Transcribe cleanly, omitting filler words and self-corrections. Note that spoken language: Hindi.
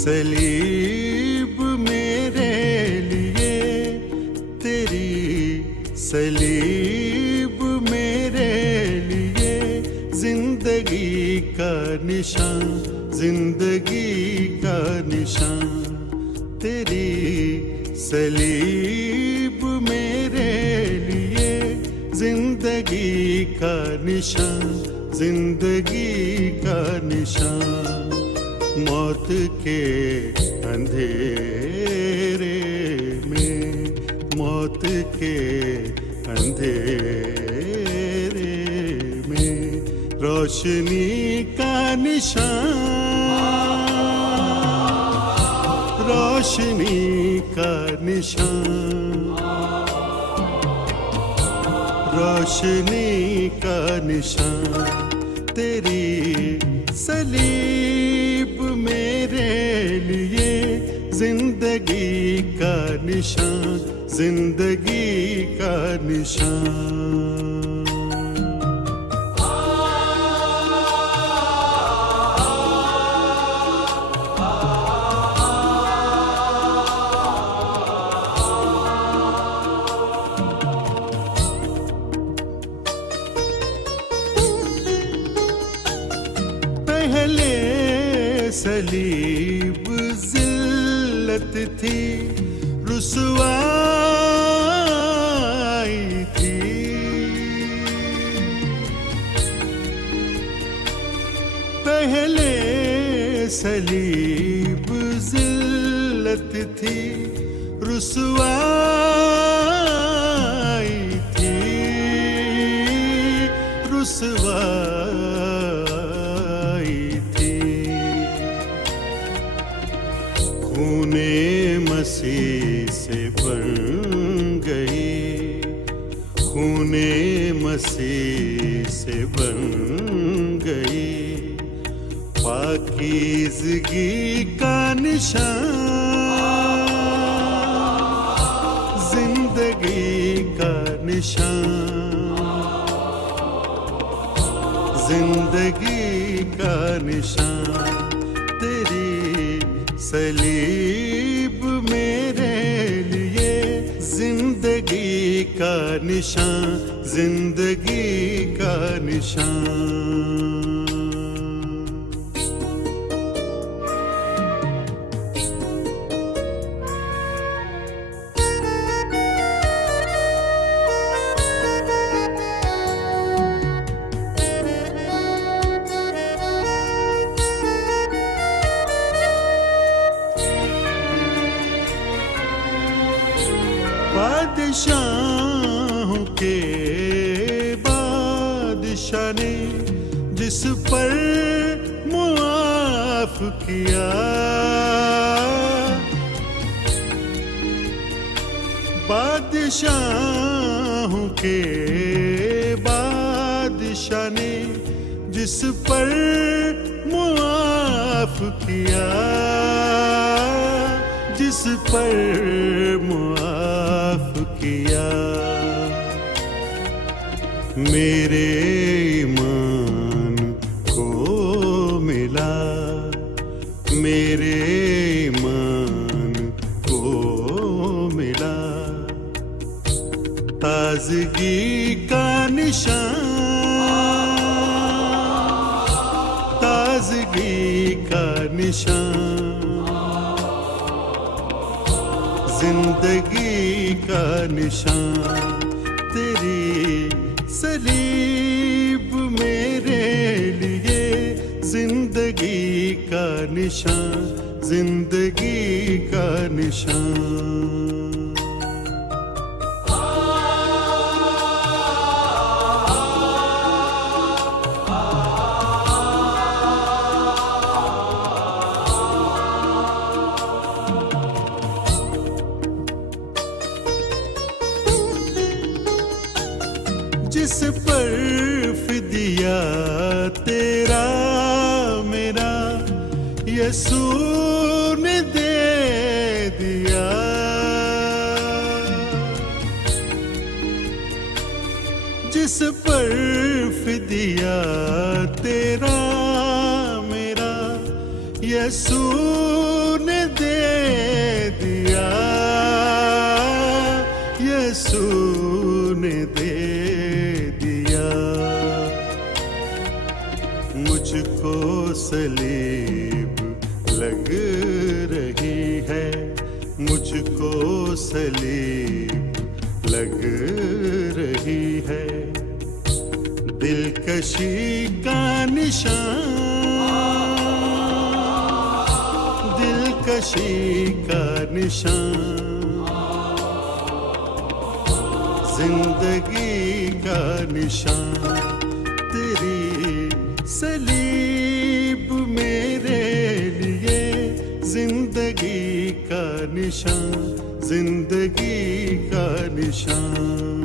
सलीब मेरे लिए, तेरी सलीब मेरे लिए, जिंदगी का निशान, जिंदगी का निशान। तेरी सलीब मेरे लिए, जिंदगी का निशान, जिंदगी का निशान। मौत के अंधेरे में, मौत के अंधेरे में, रोशनी का निशान, रोशनी का निशान, रोशनी का निशान। तेरी सलीब मेरे लिए, जिंदगी का निशान, जिंदगी का निशान। पहले सलीब जिल्लत थी, रुसवाई थी। पहले सलीब जिल्लत थी, रुसवाई थी, रुसवाई। खूने मसीह से बन गई, खूने मसीह से बन गई, पाकीज़गी का निशान, जिंदगी का निशान, जिंदगी का निशान। तेरी सलीब मेरे लिए, जिंदगी का निशान, जिंदगी का निशान। बादशाहों के बादशाह ने जिस पर मुआफ किया, बादशाहों के बादशाह ने जिस पर मुआफ किया, जिस पर मुआफ किया। मेरे ईमान को मिला, मेरे ईमान को मिला, ताज़गी का निशान, ताज़गी का निशान, जिंदगी का निशान। तेरी सलीब मेरे लिए, जिंदगी का निशान, जिंदगी का निशान। जिस पर फिदिया तेरा मेरा यीशु ने दे दिया, जिस पर फिदिया तेरा मेरा यीशु यीशु ने दे दिया। मुझको सलीब लग रही है, मुझको सलीब लग रही है। दिलकशी का निशान, दिलकशी का निशान, जिंदगी का निशान। तेरी सलीब मेरे लिए जिंदगी का निशान, जिंदगी का निशान।